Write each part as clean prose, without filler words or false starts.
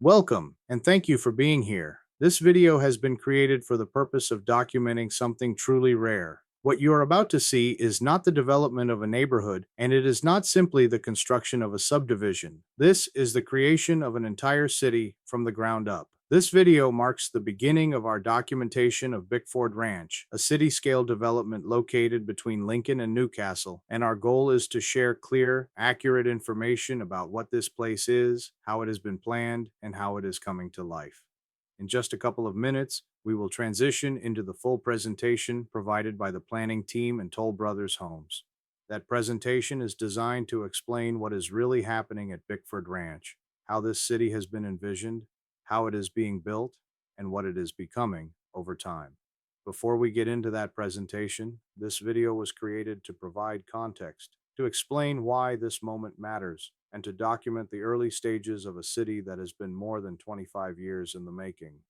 Welcome, and thank you for being here. This video has been created for the purpose of documenting something truly rare. What you are about to see is not the development of a neighborhood, and it is not simply the construction of a subdivision. This is the creation of an entire city from the ground up. This video marks the beginning of our documentation of Bickford Ranch, a city-scale development located between Lincoln and Newcastle, and our goal is to share clear, accurate information about what this place is, how it has been planned, and how it is coming to life. In just a couple of minutes, we will transition into the full presentation provided by the planning team and Toll Brothers Homes. That presentation is designed to explain what is really happening at Bickford Ranch, how this city has been envisioned, how it is being built, and what it is becoming over time. Before we get into that presentation, this video was created to provide context, to explain why this moment matters, and to document the early stages of a city that has been more than 25 years in the making.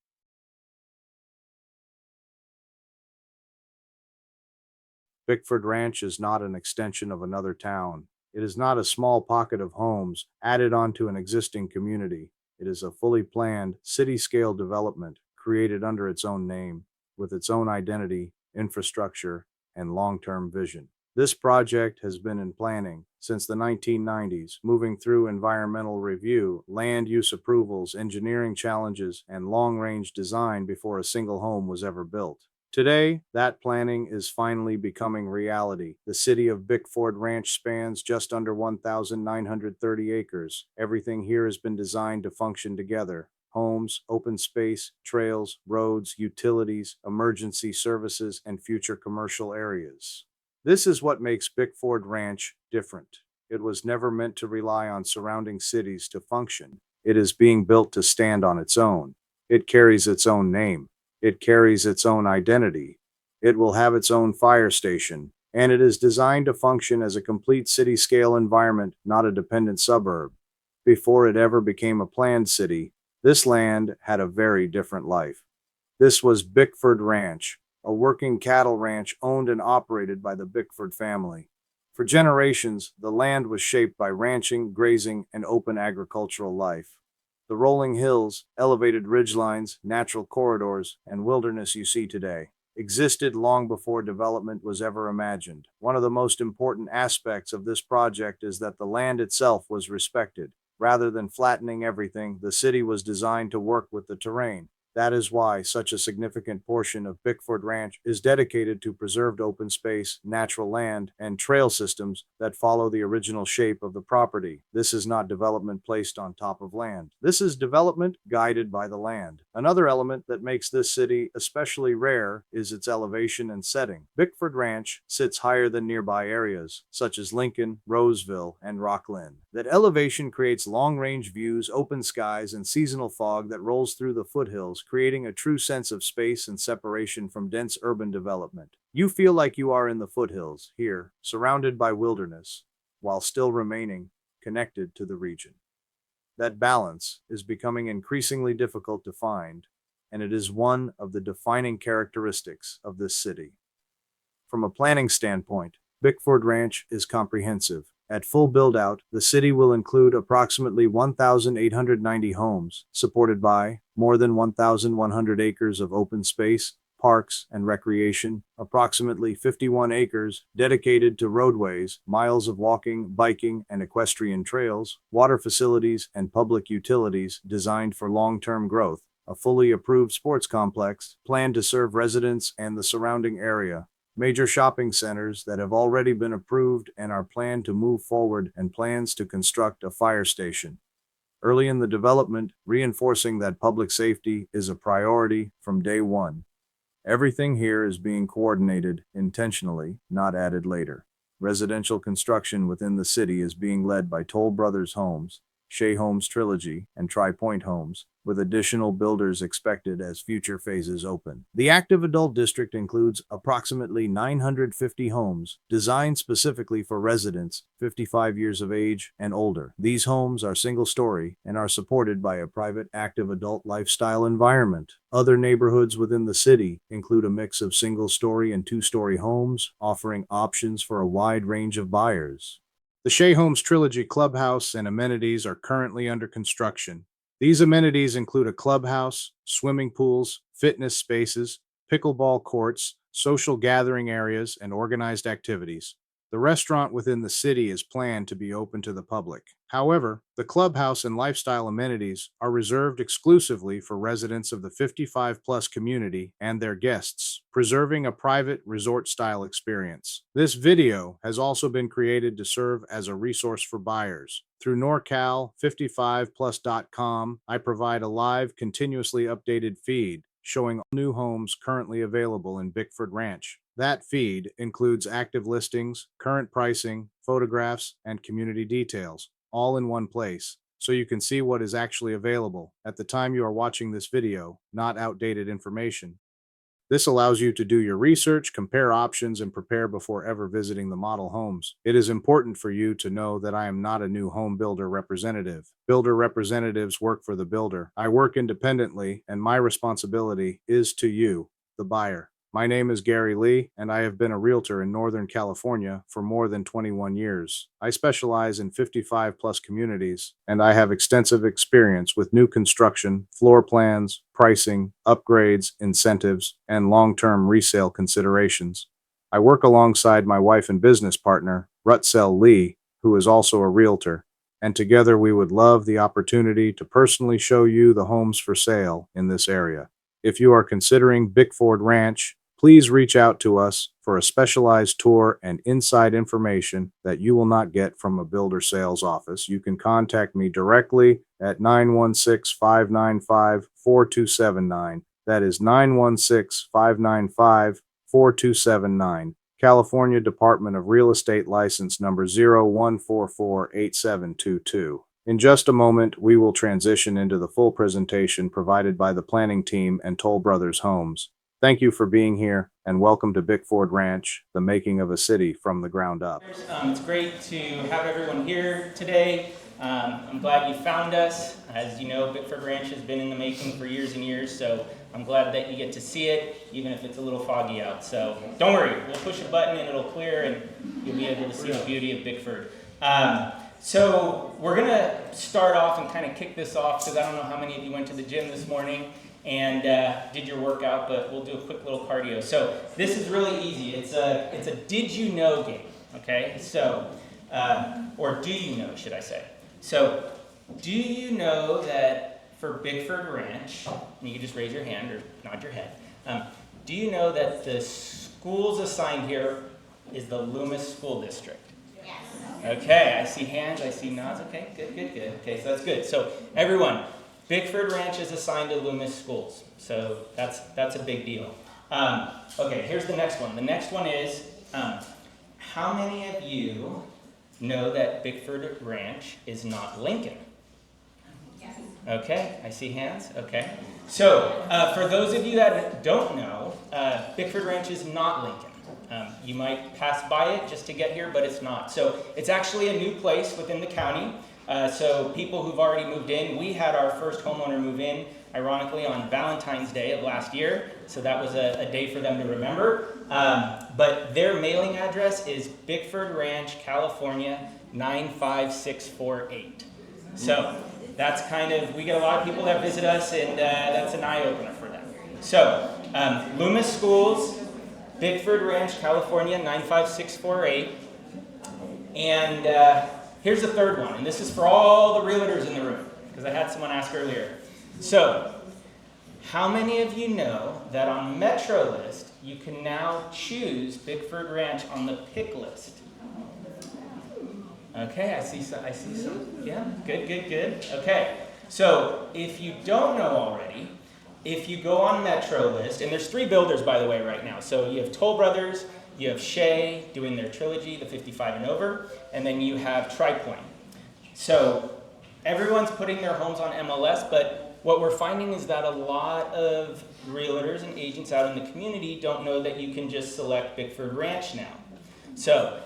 Bickford Ranch is not an extension of another town. It is not a small pocket of homes added onto an existing community. It is a fully planned, city-scale development created under its own name, with its own identity, infrastructure, and long-term vision. This project has been in planning since the 1990s, moving through environmental review, land use approvals, engineering challenges, and long-range design before a single home was ever built. Today, that planning is finally becoming reality. The city of Bickford Ranch spans just under 1,930 acres. Everything here has been designed to function together. Homes, open space, trails, roads, utilities, emergency services, and future commercial areas. This is what makes Bickford Ranch different. It was never meant to rely on surrounding cities to function. It is being built to stand on its own. It carries its own name. It carries its own identity. It will have its own fire station, and it is designed to function as a complete city-scale environment, not a dependent suburb. Before it ever became a planned city, this land had a very different life. This was Bickford Ranch, a working cattle ranch owned and operated by the Bickford family. For generations, the land was shaped by ranching, grazing, and open agricultural life. The rolling hills, elevated ridgelines, natural corridors, and wilderness you see today existed long before development was ever imagined. One of the most important aspects of this project is that the land itself was respected. Rather than flattening everything, the city was designed to work with the terrain. That is why such a significant portion of Bickford Ranch is dedicated to preserved open space, natural land, and trail systems that follow the original shape of the property. This is not development placed on top of land. This is development guided by the land. Another element that makes this city especially rare is its elevation and setting. Bickford Ranch sits higher than nearby areas, such as Lincoln, Roseville, and Rockland. That elevation creates long-range views, open skies, and seasonal fog that rolls through the foothills, creating a true sense of space and separation from dense urban development. You feel like you are in the foothills, here, surrounded by wilderness, while still remaining connected to the region. That balance is becoming increasingly difficult to find, and it is one of the defining characteristics of this city. From a planning standpoint, Bickford Ranch is comprehensive. At full build-out, the city will include approximately 1,890 homes, supported by more than 1,100 acres of open space, parks, and recreation, approximately 51 acres dedicated to roadways, miles of walking, biking, and equestrian trails, water facilities, and public utilities designed for long-term growth, a fully approved sports complex planned to serve residents and the surrounding area, major shopping centers that have already been approved and are planned to move forward, and plans to construct a fire station. Early in the development, reinforcing that public safety is a priority from day one. Everything here is being coordinated intentionally, not added later. Residential construction within the city is being led by Toll Brothers Homes, Shea Homes Trilogy, and Tri-Point Homes, with additional builders expected as future phases open. The active adult district includes approximately 950 homes designed specifically for residents 55 years of age and older. These homes are single-story and are supported by a private active adult lifestyle environment. Other neighborhoods within the city include a mix of single-story and two-story homes, offering options for a wide range of buyers. The Shea Homes Trilogy clubhouse and amenities are currently under construction, These amenities include a clubhouse, swimming pools, fitness spaces, pickleball courts, social gathering areas, and organized activities. The restaurant within the city is planned to be open to the public. However, the clubhouse and lifestyle amenities are reserved exclusively for residents of the 55 plus community and their guests, preserving a private resort style experience. This video has also been created to serve as a resource for buyers. Through NorCal55plus.com, I provide a live, continuously updated feed showing all new homes currently available in Bickford Ranch. That feed includes active listings, current pricing, photographs, and community details, all in one place, so you can see what is actually available at the time you are watching this video, not outdated information. This allows you to do your research, compare options, and prepare before ever visiting the model homes. It is important for you to know that I am not a new home builder representative. Builder representatives work for the builder. I work independently, and my responsibility is to you, the buyer. My name is Gary Lee, and I have been a realtor in Northern California for more than 21 years. I specialize in 55 plus communities, and I have extensive experience with new construction, floor plans, pricing, upgrades, incentives, and long-term resale considerations. I work alongside my wife and business partner, Rutsell Lee, who is also a realtor, and together we would love the opportunity to personally show you the homes for sale in this area. If you are considering Bickford Ranch, please reach out to us for a specialized tour and inside information that you will not get from a builder sales office. You can contact me directly at 916-595-4279. That is 916-595-4279. California Department of Real Estate License number 01448722. In just a moment, we will transition into the full presentation provided by the planning team and Toll Brothers Homes. Thank you for being here, and welcome to Bickford Ranch, the making of a city from the ground up. It's great to have everyone here today. I'm glad you found us. As you know, Bickford Ranch has been in the making for years and years, so I'm glad that you get to see it, even if it's a little foggy out. So don't worry, we'll push a button and it'll clear, and you'll be able to see the beauty of Bickford. So we're going to start off and kind of kick this off, because I don't know how many of you went to the gym this morning and did your workout, but we'll do a quick little cardio. So this is really easy. It's a did you know game, okay? So, or do you know, should I say. So, do you know that for Bickford Ranch, and you can just raise your hand or nod your head, do you know that the schools assigned here is the Loomis School District? Yes. Okay, I see hands, I see nods. Okay, good. Okay, so that's good. So everyone, Bickford Ranch is assigned to Loomis Schools, so that's a big deal. Okay, here's the next one. The next one is, how many of you know that Bickford Ranch is not Lincoln? Yes. Okay, I see hands. Okay, so for those of you that don't know, Bickford Ranch is not Lincoln. You might pass by it just to get here, but it's not. So it's actually a new place within the county. So people who've already moved in, we had our first homeowner move in, ironically, on Valentine's Day of last year. So that was a day for them to remember. But their mailing address is Bickford Ranch, California, 95648. So that's kind of, we get a lot of people that visit us, and that's an eye-opener for them. So Loomis Schools, Bickford Ranch, California, 95648. And here's the third one, and this is for all the realtors in the room, because I had someone ask earlier. So, how many of you know that on Metro List, you can now choose Bickford Ranch on the pick list? Okay, I see some, yeah, good. Okay, so if you don't know already, if you go on Metro List, and there's 3 builders, by the way, right now. So you have Toll Brothers, you have Shea doing their Trilogy, the 55 and over, and then you have TriPoint. So everyone's putting their homes on MLS, but what we're finding is that a lot of realtors and agents out in the community don't know that you can just select Bickford Ranch now. So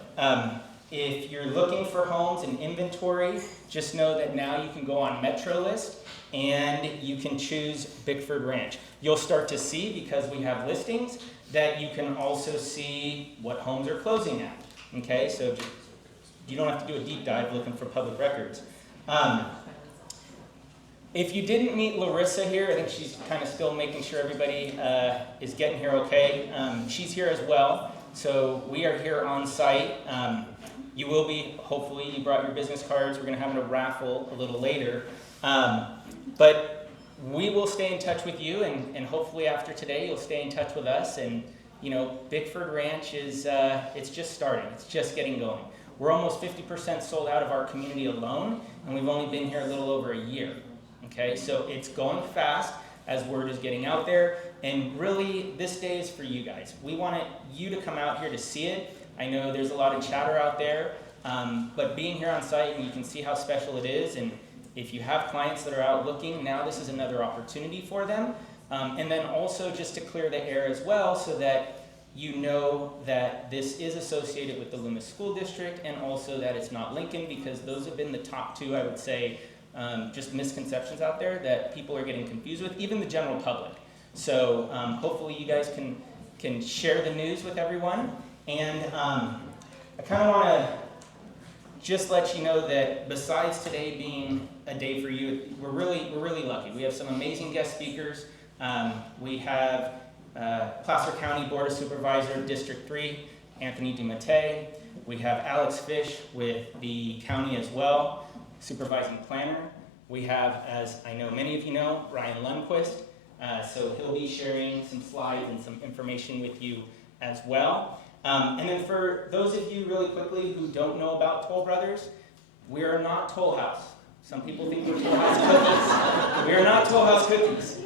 if you're looking for homes in inventory, just know that now you can go on Metro List and you can choose Bickford Ranch. You'll start to see, because we have listings, that you can also see what homes are closing at. Okay, so you don't have to do a deep dive looking for public records. If you didn't meet Larissa here, I think she's kind of still making sure everybody is getting here okay. She's here as well, so we are here on site. You will be, hopefully, you brought your business cards. We're going to have a raffle a little later. But we will stay in touch with you, and hopefully after today, you'll stay in touch with us. And, you know, Bickford Ranch is, it's just starting. It's just getting going. We're almost 50% sold out of our community alone, and we've only been here a little over a year. Okay, so it's going fast as word is getting out there, and really this day is for you guys. We wanted you to come out here to see it. I know there's a lot of chatter out there, but being here on site, and you can see how special it is, and if you have clients that are out looking, now this is another opportunity for them. And then also just to clear the air as well, so that you know that this is associated with the Loomis School District, and also that it's not Lincoln, because those have been the top two, I would say, just misconceptions out there that people are getting confused with, even the general public. So hopefully you guys can share the news with everyone. And I kind of want to just let you know that besides today being a day for you, we're really lucky. We have some amazing guest speakers. We have Placer County Board of Supervisor District 3, Anthony DeMattei. We have Alex Fish with the county as well, supervising planner. We have, as I know many of you know, Ryan Lundquist. So he'll be sharing some slides and some information with you as well. And then for those of you really quickly who don't know about Toll Brothers, we are not Toll House. Some people think we're Toll House cookies. We are not Toll House cookies.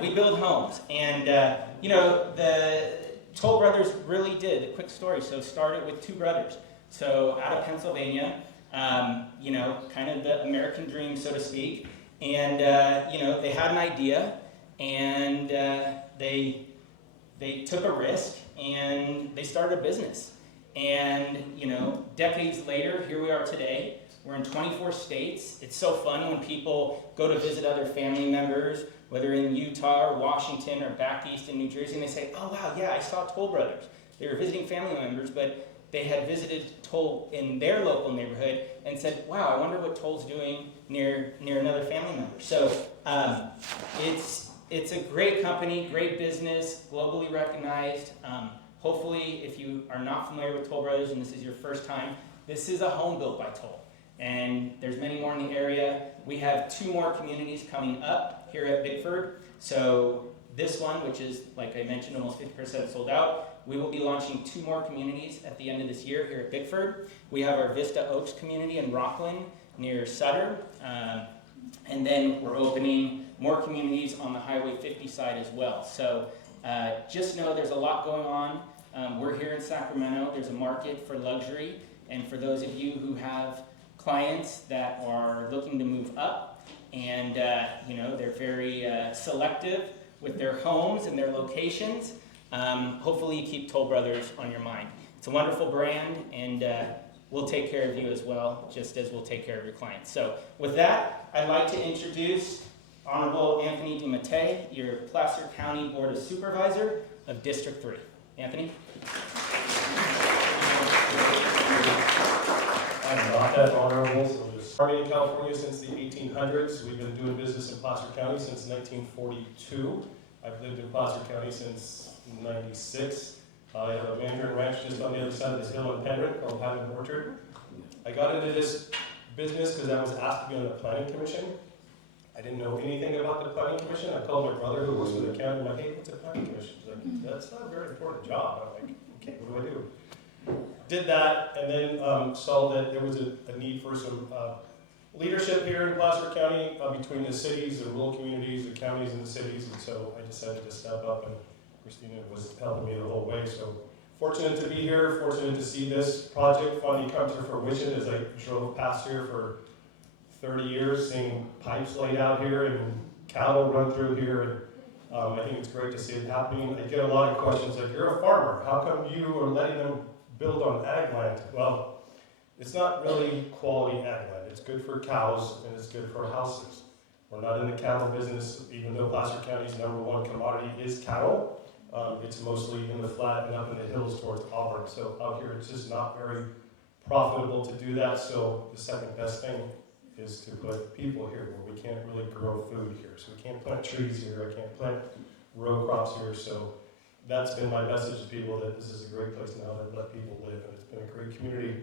We build homes. And, you know, the Toll Brothers really did, a quick story, so started with two brothers. So out of Pennsylvania, you know, kind of the American dream, so to speak. And, you know, they had an idea, and they took a risk, and they started a business. And, you know, decades later, here we are today. We're in 24 states. It's so fun when people go to visit other family members, whether in Utah or Washington or back east in New Jersey, and they say, oh, wow, yeah, I saw Toll Brothers. They were visiting family members, but they had visited Toll in their local neighborhood and said, wow, I wonder what Toll's doing near another family member. So it's a great company, great business, globally recognized. Hopefully, if you are not familiar with Toll Brothers and this is your first time, this is a home built by Toll. And there's many more in the area. We have 2 more communities coming up here at Bickford. So this one, which is, like I mentioned, almost 50% sold out, we will be launching 2 more communities at the end of this year here at Bickford. We have our Vista Oaks community in Rockland near Sutter. And then we're opening more communities on the Highway 50 side as well. So just know there's a lot going on. We're here in Sacramento. There's a market for luxury. And for those of you who have clients that are looking to move up, and you know, they're very selective with their homes and their locations, hopefully you keep Toll Brothers on your mind. It's a wonderful brand, and we'll take care of you as well, just as we'll take care of your clients. So with that, I'd like to introduce Honorable Anthony DeMattei, your Placer County Board of Supervisor of District 3. Anthony? I'm not that honorable, so we're just starting in California since the 1800s. We've been doing business in Placer County since 1942. I've lived in Placer County since 96. I have a mandarin ranch just on the other side of this hill in Penrith called Highland Orchard. I got into this business because I was asked to be on the planning commission. I didn't know anything about the planning commission. I called my brother who works for the county, I'm like, hey, what's a planning commission? He's like, that's not a very important job. I'm like, okay, what do I do? Did that, and then saw that there was a need for some leadership here in Placer County between the cities, the rural communities, the counties, and the cities, and so I decided to step up, and Christina was helping me the whole way. So fortunate to be here, fortunate to see this project finally come to fruition as I drove past here for 30 years, seeing pipes laid out here and cattle run through here. And I think it's great to see it happening. I get a lot of questions like, you're a farmer, how come you are letting them build on ag land? Well, it's not really quality ag land. It's good for cows and it's good for houses. We're not in the cattle business, even though Placer County's #1 commodity is cattle. It's mostly in the flat and up in the hills towards Auburn. So out here, it's just not very profitable to do that. So the second best thing is to put people here where we can't really grow food here. So we can't plant trees here, I can't plant row crops here, so that's been my message to people, that this is a great place now to let people live, and it's been a great community.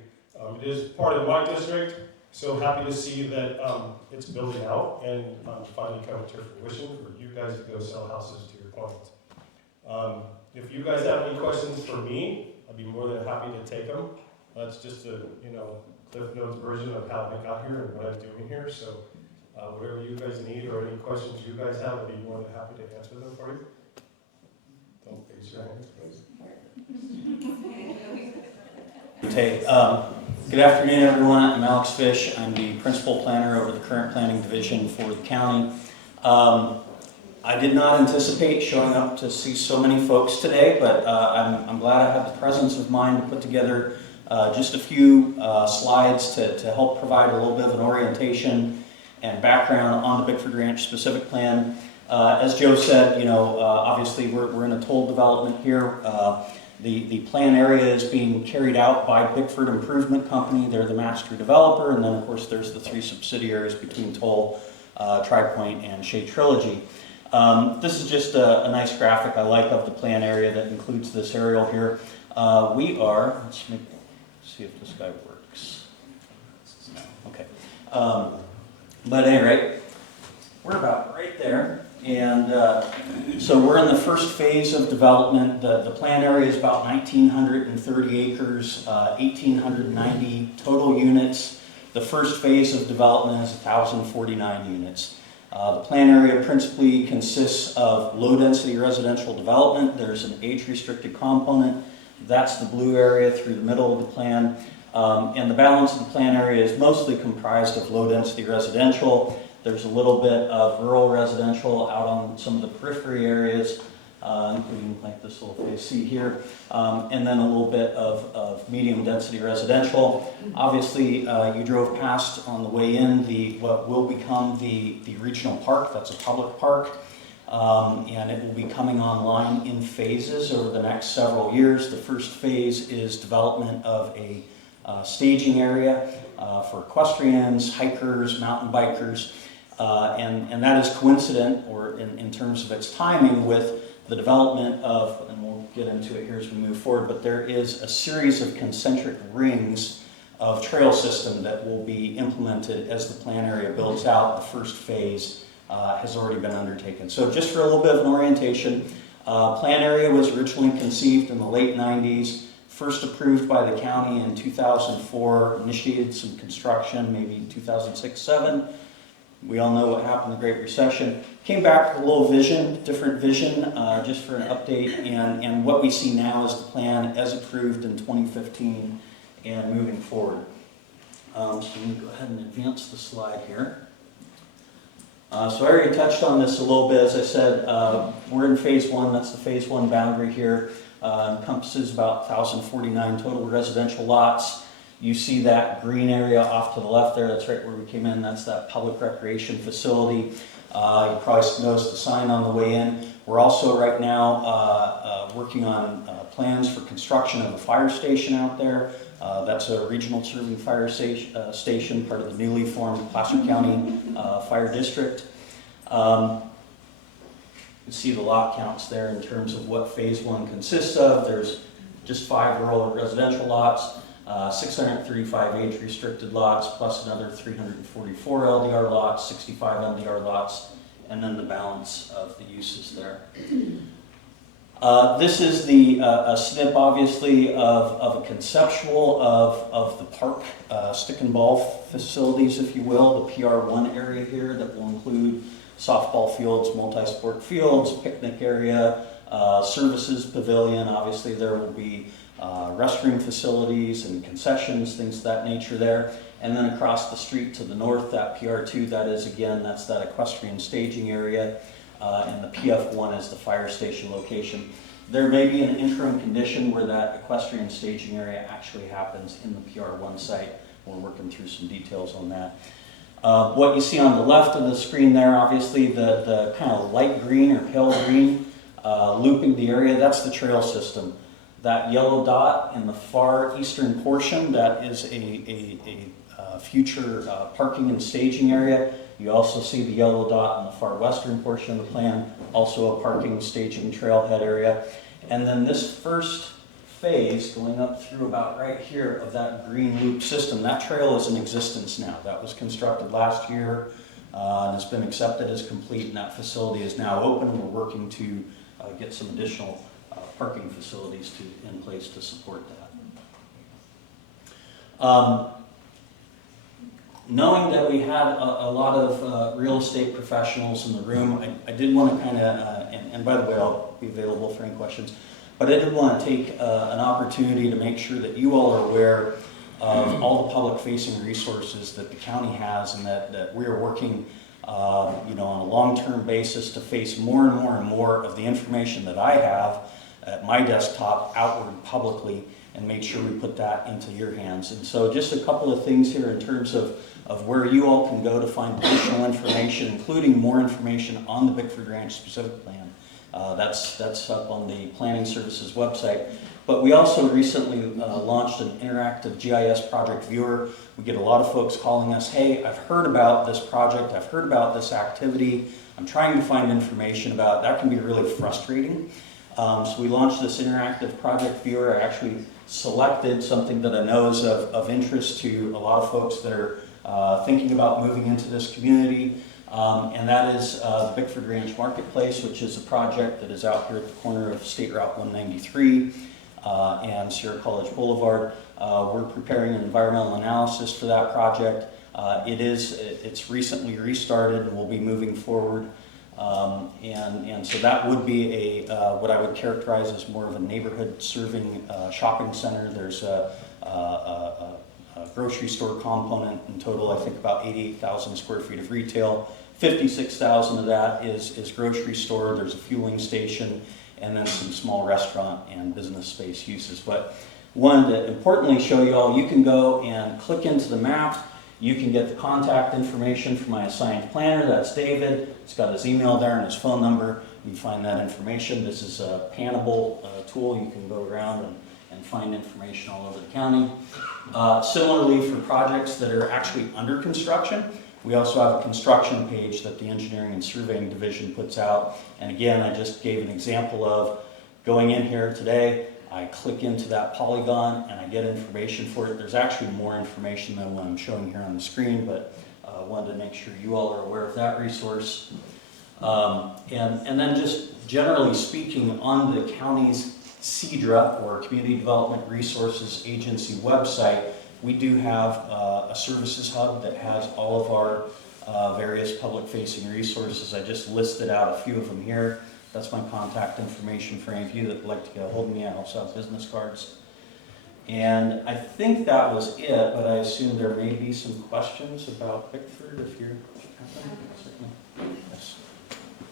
It is part of my district, so happy to see that it's building out and finally coming to fruition for you guys to go sell houses to your clients. If you guys have any questions for me, I'd be more than happy to take them. That's just a, Cliff Notes version of how I got here and what I'm doing here. So whatever you guys need or any questions you guys have, I'd be more than happy to answer them for you. Don't raise your hands, please. Good afternoon, everyone. I'm Alex Fish. I'm the principal planner over the current planning division for the county. I did not anticipate showing up to see so many folks today, but I'm glad I had the presence of mind to put together just a few slides to help provide a little bit of an orientation and background on the Bickford Ranch specific plan. As Joe said, obviously we're in a toll development here. The plan area is being carried out by Bickford Improvement Company. They're the master developer, and then of course there's the three subsidiaries between Toll, Tri-Point, and Shea Trilogy. This is just a nice graphic I like of the plan area that includes this aerial here. Let's see if this guy works. Okay. But at any rate, we're about right there. And so we're in the first phase of development. The plan area is about 1,930 acres, 1,890 total units. The first phase of development is 1,049 units. The plan area principally consists of low-density residential development. There's an age-restricted component. That's the blue area through the middle of the plan. And the balance of the plan area is mostly comprised of low-density residential. There's a little bit of rural residential out on some of the periphery areas, including like this little phase C here, and then a little bit of medium-density residential. Obviously, you drove past on the way in what will become the regional park. That's a public park, and it will be coming online in phases over the next several years. The first phase is development of a staging area for equestrians, hikers, mountain bikers, and that is coincident, or in terms of its timing, with the development of, and we'll get into it here as we move forward, but there is a series of concentric rings of trail system that will be implemented as the plan area builds out. The first phase has already been undertaken. So just for a little bit of an orientation, plan area was originally conceived in the late 90s, first approved by the county in 2004, initiated some construction maybe in 2006-07. We all know what happened, the Great Recession. Came back with a little vision, different vision, just for an update, and what we see now is the plan as approved in 2015 and moving forward. So let me go ahead and advance the slide here. So I already touched on this a little bit. As I said, we're in phase one. That's the phase one boundary here. Encompasses about 1,049 total residential lots. You see that green area off to the left there. That's right where we came in. That's that public recreation facility. You probably noticed the sign on the way in. We're also right now working on plans for construction of a fire station out there. That's a regional serving fire station, part of the newly formed Placer County Fire District. You can see the lot counts there in terms of what phase one consists of. There's just 5 rural residential lots, 635 age-restricted lots, plus another 344 LDR lots, 65 MDR lots, and then the balance of the uses there. This is a snip, obviously, of a conceptual of the park stick and ball facilities, if you will, the PR1 area here that will include softball fields, multi-sport fields, picnic area, services pavilion. Obviously, there will be restroom facilities and concessions, things of that nature there. And then across the street to the north, that PR2, that's that equestrian staging area. And the PF1 is the fire station location. There may be an interim condition where that equestrian staging area actually happens in the PR1 site. We're working through some details on that. What you see on the left of the screen there, obviously the kind of light green or pale green looping the area, that's the trail system. That yellow dot in the far eastern portion, that is a future parking and staging area. You also see the yellow dot in the far western portion of the plan, also a parking, staging, trailhead area. And then this first phase going up through about right here of that green loop system, that trail is in existence now. That was constructed last year and has been accepted as complete, and that facility is now open, and we're working to get some additional parking facilities in place to support that. Knowing that we had a lot of real estate professionals in the room, I did want to kind of, and by the way, I'll be available for any questions, but I did want to take an opportunity to make sure that you all are aware of all the public-facing resources that the county has, and that we are working on a long-term basis to face more and more and more of the information that I have at my desktop outward publicly, and make sure we put that into your hands. And so just a couple of things here in terms of where you all can go to find additional information, including more information on the Bickford Ranch specific plan. That's up on the Planning Services website. But we also recently launched an interactive GIS project viewer. We get a lot of folks calling us, hey, I've heard about this project, I've heard about this activity, I'm trying to find information about it. That can be really frustrating. So we launched this interactive project viewer. I actually selected something that I know is of interest to a lot of folks that are thinking about moving into this community. And that is the Bickford Ranch Marketplace, which is a project that is out here at the corner of State Route 193 and Sierra College Boulevard. We're preparing an environmental analysis for that project. It's recently restarted and will be moving forward. And so that would be what I would characterize as more of a neighborhood serving shopping center. There's a grocery store component. In total, I think about 88,000 square feet of retail. 56,000 of that is grocery store. There's a fueling station, and then some small restaurant and business space uses. But wanted to importantly show you all, you can go and click into the map. You can get the contact information for my assigned planner. That's David. It's got his email there and his phone number. You can find that information. This is a pannable tool. You can go around and find information all over the county. Similarly, for projects that are actually under construction, we also have a construction page that the Engineering and Surveying Division puts out. And again, I just gave an example of going in here today. I click into that polygon and I get information for it. There's actually more information than what I'm showing here on the screen, but I wanted to make sure you all are aware of that resource. And then just generally speaking, on the county's CDRA, or Community Development Resources Agency website, we do have a services hub that has all of our various public-facing resources. I just listed out a few of them here. That's my contact information for any of you that would like to get a hold of me. I also have business cards. And I think that was it, but I assume there may be some questions about Bickford if you're certainly. Yes.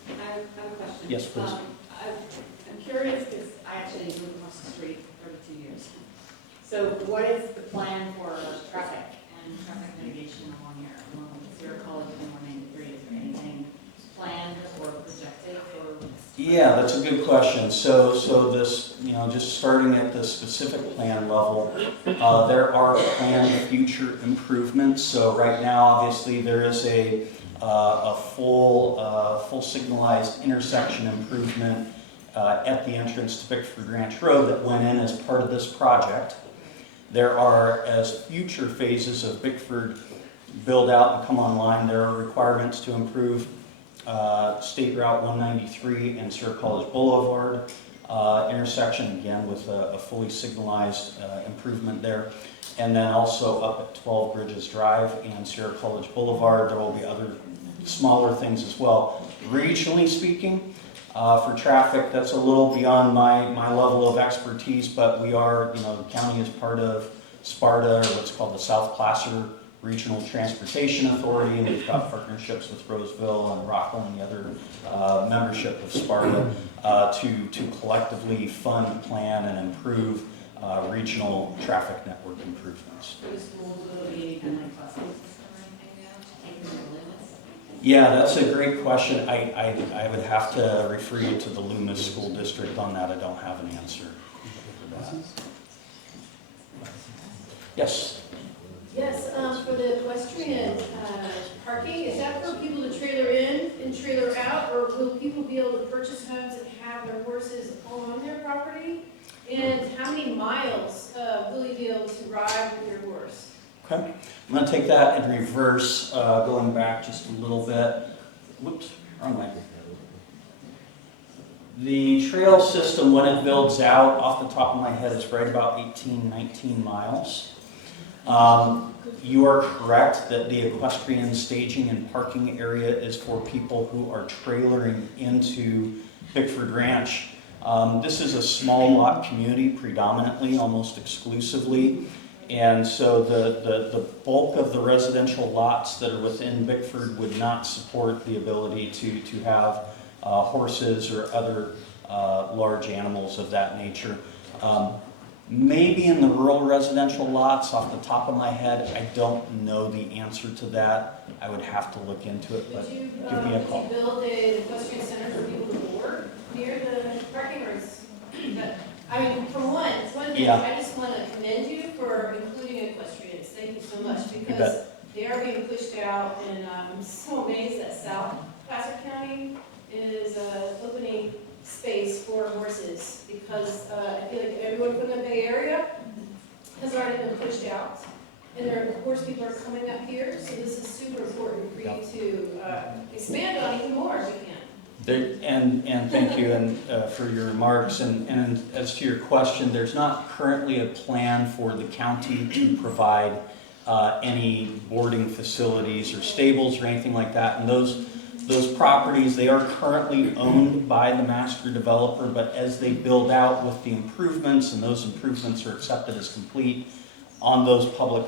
I have a question. Yes, please. I'm curious because I actually moved across the street 32 years. So what is the plan for traffic and traffic mitigation along here, along Sierra College and 193? Is there anything planned or projected for? Yeah, that's a good question. So this, just starting at the specific plan level, there are planned future improvements. So right now, obviously, there is a full signalized intersection improvement at the entrance to Bickford Ranch Road that went in as part of this project. There are, as future phases of Bickford build out and come online, there are requirements to improve State Route 193 and Sierra College Boulevard intersection, again with a fully signalized improvement there. And then also up at 12 Bridges Drive and Sierra College Boulevard, there will be other smaller things as well. Regionally speaking, for traffic, that's a little beyond my level of expertise, but we are, the county is part of SPARTA, or what's called the South Placer Regional Transportation Authority, and we've got partnerships with Roseville and Rockland and the other membership of SPARTA to collectively fund, plan, and improve regional traffic network improvements. For the schools, will there be any kind of like busing system or anything now to keep them the limits? Yeah, that's a great question. I would have to refer you to the Loomis School District on that. I don't have an answer for that. Yes? Yes, for the equestrian parking, is that for people to trailer in and trailer out, or will people be able to purchase homes and have their horses on their property? And how many miles will you be able to ride with your horse? Okay, I'm going to take that in reverse, going back just a little bit. Whoops, wrong way. The trail system, when it builds out, off the top of my head, is right about 18, 19 miles. You are correct that the equestrian staging and parking area is for people who are trailering into Bickford Ranch. This is a small lot community predominantly, almost exclusively. And so the bulk of the residential lots that are within Bickford would not support the ability to have horses or other large animals of that nature. Maybe in the rural residential lots, off the top of my head, I don't know the answer to that. I would have to look into it, but Would you, give me a would call. you build an equestrian center for people to board near the parking, or is that, I mean, for one, it's one thing, Yeah. I just want to commend you for including equestrians. Thank you so much, because bet. they are being pushed out, and I'm so amazed that South Placer County is opening space for horses, because I feel like everyone from the Bay Area has already been pushed out, and their horse people are coming up here, so this is super important for you to expand on even more if you can. And thank you for your remarks. And as to your question, there's not currently a plan for the county to provide any boarding facilities or stables or anything like that. And those properties, they are currently owned by the master developer, but as they build out with the improvements, and those improvements are accepted as complete, on those public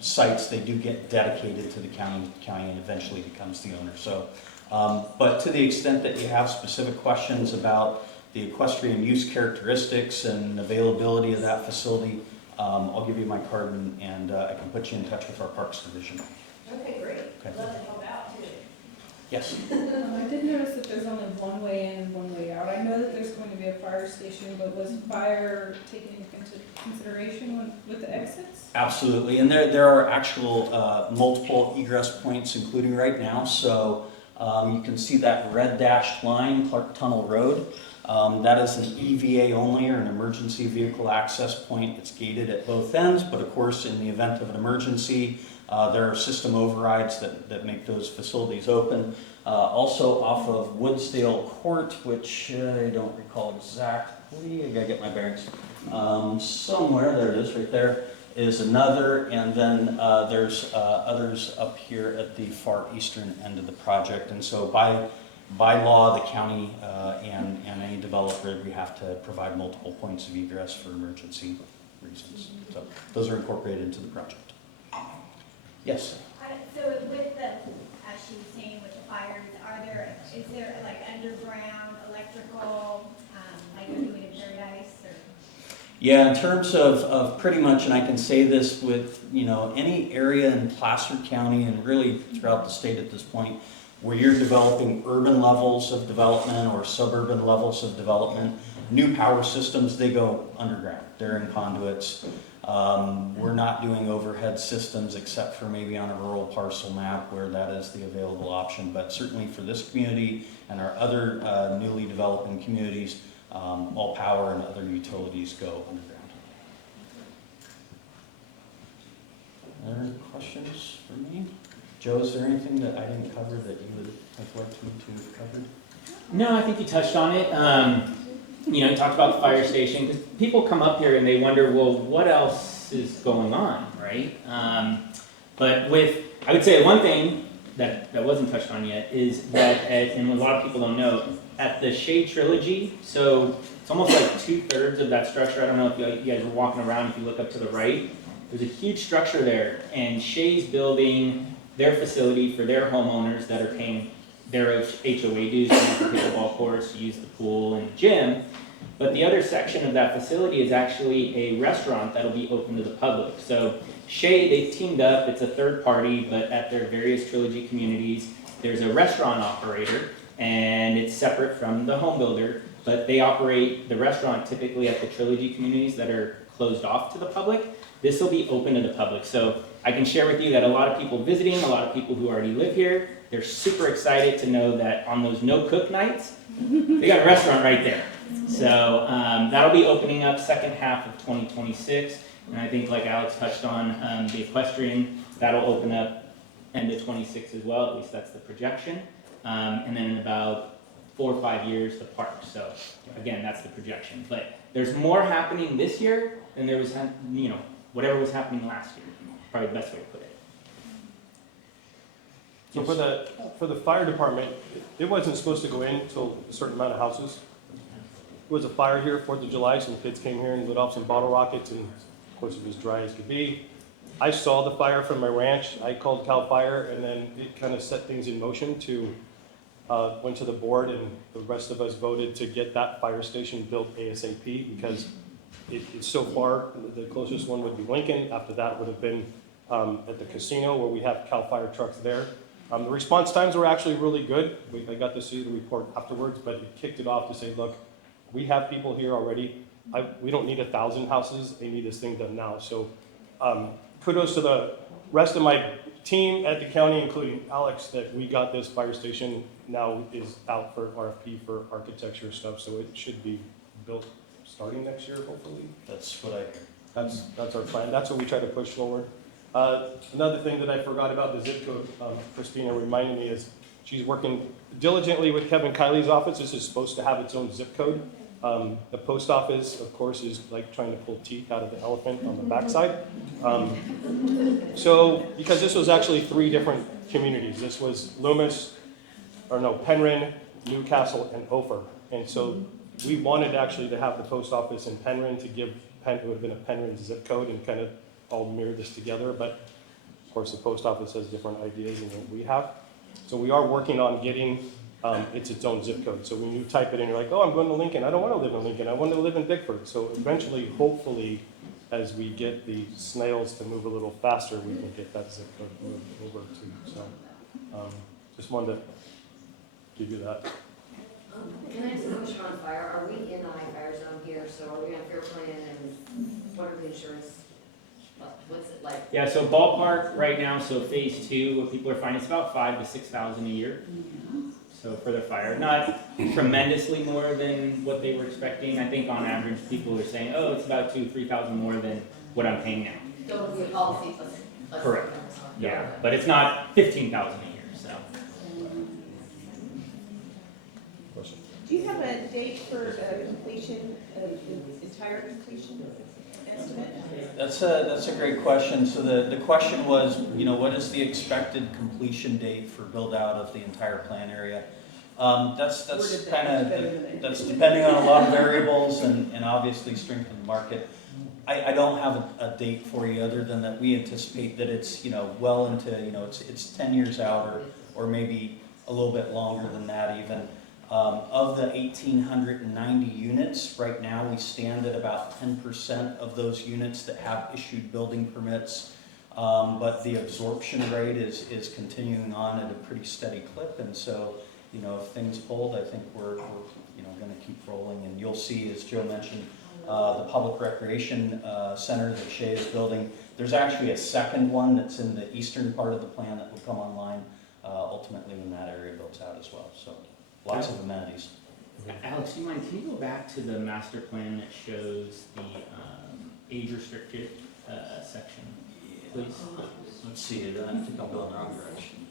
sites, they do get dedicated to the county and eventually becomes the owner. So, but to the extent that you have specific questions about the equestrian use characteristics and availability of that facility, I'll give you my card and I can put you in touch with our Parks Division. Okay, great. Okay. Love to help out too. Yes? I did notice that there's only one way in and one way out. I know that there's going to be a fire station, but was fire taken into consideration with the exits? Absolutely, and there are actual multiple egress points, including right now. So you can see that red dashed line, Clark Tunnel Road. That is an EVA only, or an emergency vehicle access point. It's gated at both ends, but of course, in the event of an emergency, there are system overrides that make those facilities open. Also off of Woodsdale Court, which I don't recall exactly, I gotta get my bearings. Somewhere, there it is, right there, is another, and then there's others up here at the far eastern end of the project. And so by law, the county and any developer, we have to provide multiple points of egress for emergency reasons. So those are incorporated into the project. Yes? So with the, as she was saying, with the fires, is there like underground electrical, like they're doing in Paradise, or? Yeah, in terms of pretty much, and I can say this with, any area in Placer County and really throughout the state at this point, where you're developing urban levels of development or suburban levels of development, new power systems, they go underground. They're in conduits. We're not doing overhead systems except for maybe on a rural parcel map where that is the available option. But certainly for this community and our other newly developing communities, all power and other utilities go underground. Other questions for me? Joe, is there anything that I didn't cover that you would have liked me to have covered? No, I think you touched on it. You talked about the fire station, because people come up here and they wonder, well, what else is going on, right? But I would say one thing that wasn't touched on yet is that, and a lot of people don't know, at the Shea Trilogy, so it's almost like 2/3 of that structure. I don't know if you guys were walking around, if you look up to the right, there's a huge structure there, and Shea's building their facility for their homeowners that are paying their HOA dues to use the pickleball courts, to use the pool and the gym. But the other section of that facility is actually a restaurant that'll be open to the public. So Shea, they've teamed up, it's a third party, but at their various Trilogy communities, there's a restaurant operator, and it's separate from the home builder, but they operate the restaurant typically at the Trilogy communities that are closed off to the public. This will be open to the public. So I can share with you that a lot of people visiting, a lot of people who already live here, they're super excited to know that on those no-cook nights, they got a restaurant right there. So that'll be opening up second half of 2026. And I think like Alex touched on, the Equestrian, that'll open up end of 26 as well, at least that's the projection. And then in about 4 or 5 years, the park. So again, that's the projection. But there's more happening this year than there was, whatever was happening last year. Probably the best way to put it. So for the fire department, it wasn't supposed to go in until a certain amount of houses. There was a fire here, 4th of July, some kids came here and lit off some bottle rockets, and of course it was dry as could be. I saw the fire from my ranch, I called CAL FIRE, and then it kind of set things in motion to, went to the board, and the rest of us voted to get that fire station built ASAP, because it's so far, the closest one would be Lincoln, after that would have been at the casino, where we have CAL FIRE trucks there. The response times were actually really good. I got to see the report afterwards, but it kicked it off to say, look, we have people here already. We don't need 1,000 houses. They need this thing done now. So kudos to the rest of my team at the county, including Alex, that we got this fire station now is out for RFP for architecture stuff. So it should be built starting next year, hopefully. That's what I hear. That's our plan. That's what we try to push forward. Another thing that I forgot about the zip code, Christina reminded me, is she's working diligently with Kevin Kiley's office. This is supposed to have its own zip code. The post office, of course, is like trying to pull teeth out of the elephant on the backside. So, because this was actually 3 different communities. This was Penryn, Newcastle, and Ophir. And so we wanted actually to have the post office in Penryn to give, it would have been a Penryn zip code and kind of all mirror this together, but of course the post office has different ideas than what we have. So we are working on getting its own zip code. So when you type it in, you're like, oh, I'm going to Lincoln. I don't want to live in Lincoln. I want to live in Bickford. So eventually, hopefully, as we get the snails to move a little faster, we can get that zip code moved over too. So just wanted to give you that. Can I ask a question on fire? Are we in the high fire zone here? So are we on fair plan, and what are the insurance? What's it like? Yeah, so ballpark right now, so phase 2, what people are finding, it's about 5,000 to 6,000 a year. So for the fire, not tremendously more than what they were expecting. I think on average, people are saying, oh, it's about 2,000 to 3,000 more than what I'm paying now. So it'll be a policy plus. Correct. Yeah, but it's not 15,000 a year, so. Question. Do you have a date for completion, entire completion estimate? That's a great question. So the question was, what is the expected completion date for build out of the entire plan area? That's kind of, that's depending on a lot of variables and obviously strength of the market. I don't have a date for you other than that we anticipate that it's, well into, it's 10 years out or maybe a little bit longer than that even. Of the 1,890 units, right now we stand at about 10% of those units that have issued building permits, but the absorption rate is continuing on at a pretty steady clip, and so, if things hold, I think we're going to keep rolling, and you'll see, as Joe mentioned, the public recreation center that Shea is building. There's actually a second one that's in the eastern part of the plan that will come online ultimately when that area builds out as well. So. Lots of amenities. Alex, do you mind, can you go back to the master plan that shows the age-restricted section, please? Let's see, I think I'm going the wrong direction.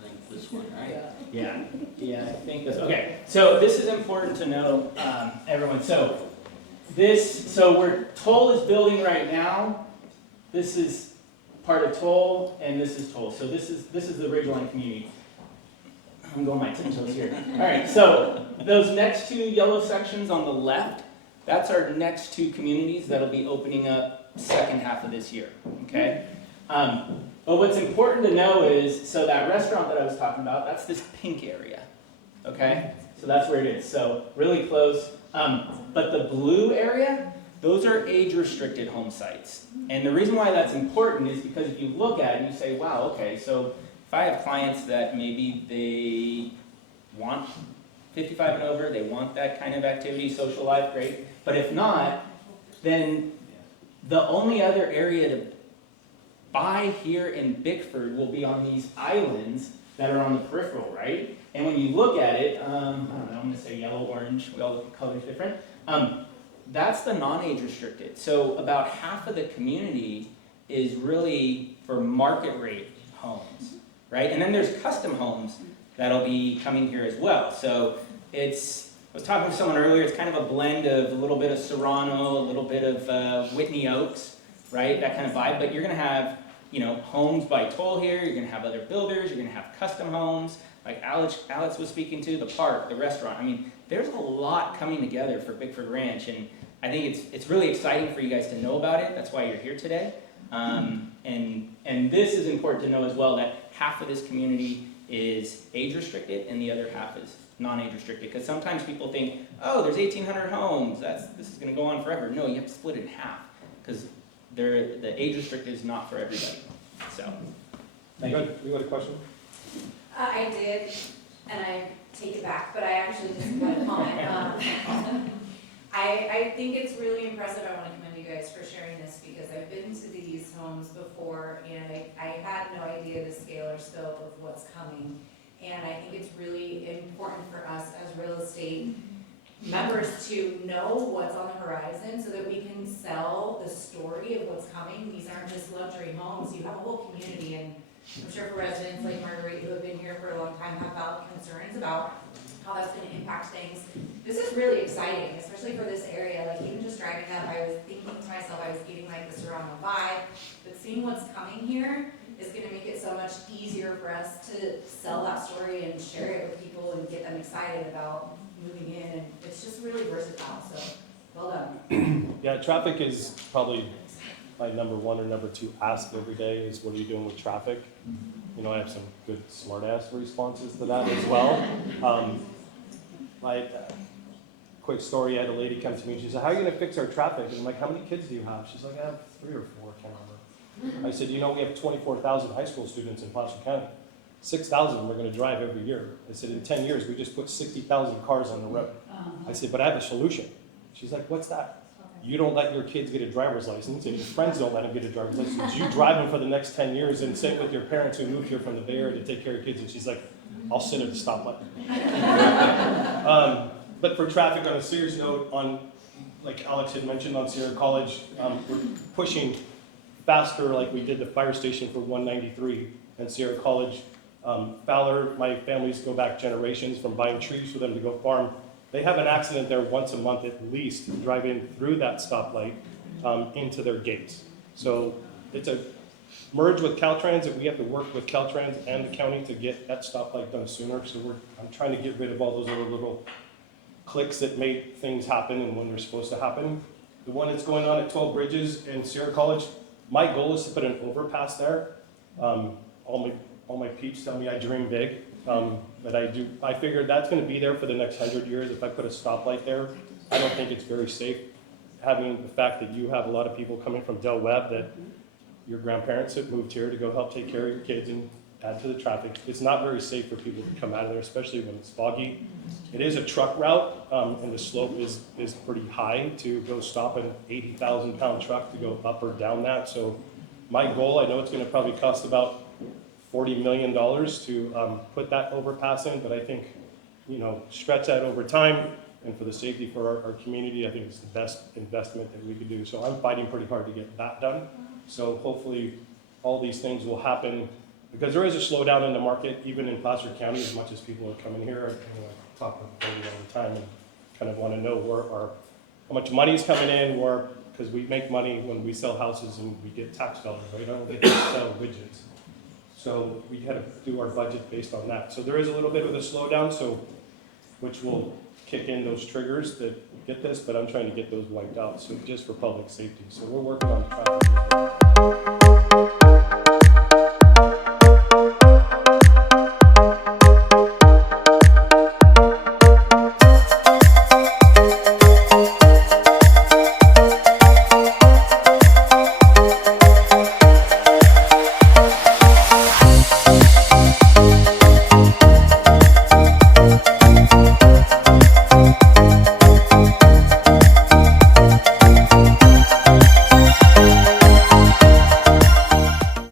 I think this one, right? Yeah, I think this, okay. So this is important to know, everyone. So where Toll is building right now, this is part of Toll, and this is Toll. So this is the Ridgeline community. I'm going my 10 toes here. All right, so those next 2 yellow sections on the left, that's our next 2 communities that'll be opening up second half of this year, okay? But what's important to know is, so that restaurant that I was talking about, that's this pink area, okay? So that's where it is, so really close. But the blue area, those are age-restricted home sites. And the reason why that's important is because if you look at it and you say, wow, okay, so if I have clients that maybe they want 55 and over, they want that kind of activity, social life, great. But if not, then The only other area to buy here in Bickford will be on these islands that are on the peripheral, right? And when you look at it, I don't know, I'm gonna say yellow, orange, we all look at colors different. That's the non-age restricted. So about half of the community is really for market rate homes, right? And then there's custom homes that'll be coming here as well. So I was talking with someone earlier, it's kind of a blend of a little bit of Serrano, a little bit of Whitney Oaks, right? That kind of vibe, but you're gonna have, homes by toll here, you're gonna have other builders, you're gonna have custom homes, like Alex was speaking to, the park, the restaurant. I mean, there's a lot coming together for Bickford Ranch, and I think it's really exciting for you guys to know about it. That's why you're here today. And this is important to know as well, that half of this community is age restricted and the other half is non-age restricted. Because sometimes people think, oh, there's 1,800 homes, this is going to go on forever. No, you have to split it in half because the age restricted is not for everybody. So, thank you. You got a question? I did, and I take it back, but I actually just want to comment. I think it's really impressive. I want to commend you guys for sharing this because I've been to these homes before and I had no idea the scale or scope of what's coming. And I think it's really important for us as real estate members to know what's on the horizon so that we can sell the story of what's coming. These aren't just luxury homes. You have a whole community, and I'm sure for residents like Marguerite who have been here for a long time have valid concerns about how that's going to impact things. This is really exciting, especially for this area. Like even just driving up, I was thinking to myself, I was getting like the Serrano vibe, but seeing what's coming here is going to make it so much easier for us to sell that story and share it with people and get them excited about moving in. And it's just really versatile. So well done. Yeah, traffic is probably my number one or number two ask every day is what are you doing with traffic? I have some good smart ass responses to that as well. Quick story, I had a lady come to me and she said, how are you gonna fix our traffic? And I'm like, how many kids do you have? She's like, I have 3 or 4, can't remember. I said, we have 24,000 high school students in Placer County. 6,000 of them are gonna drive every year. I said, in 10 years, we just put 60,000 cars on the road. I said, but I have a solution. She's like, what's that? You don't let your kids get a driver's license, and your friends don't let them get a driver's license. You drive them for the next 10 years and sit with your parents who moved here from the Bay Area to take care of your kids. And she's like, I'll sit at the stoplight. But for traffic, on a serious note, like Alex had mentioned on Sierra College, we're pushing faster like we did the fire station for 193 and Sierra College. Fowler, my families go back generations from buying trees for them to go farm. They have an accident there once a month at least, driving through that stoplight into their gates. So it's a merge with Caltrans, and we have to work with Caltrans and the county to get that stoplight done sooner. So I'm trying to get rid of all those other little clicks that make things happen and when they're supposed to happen. The one that's going on at 12 Bridges in Sierra College, my goal is to put an overpass there. All my peeps tell me I dream big. But I figured that's going to be there for the next 100 years. If I put a stoplight there, I don't think it's very safe. Having the fact that you have a lot of people coming from Del Webb, that your grandparents have moved here to go help take care of your kids and add to the traffic. It's not very safe for people to come out of there, especially when it's foggy. It is a truck route, and the slope is pretty high to go stop an 80,000-pound truck to go up or down that. So my goal, I know it's going to probably cost about $40 million to put that overpass in, but I think, stretch that over time, and for the safety for our community, I think it's the best investment that we could do. So I'm fighting pretty hard to get that done. So hopefully all these things will happen, because there is a slowdown in the market, even in Placer County, as much as people are coming here. I talk with Cody all the time and kind of want to know how much money is coming in, because we make money when we sell houses and we get tax dollars, right? I don't get to sell widgets. So we had to do our budget based on that. So there is a little bit of a slowdown, which will kick in those triggers that get this, but I'm trying to get those wiped out, so just for public safety. So we're working on traffic.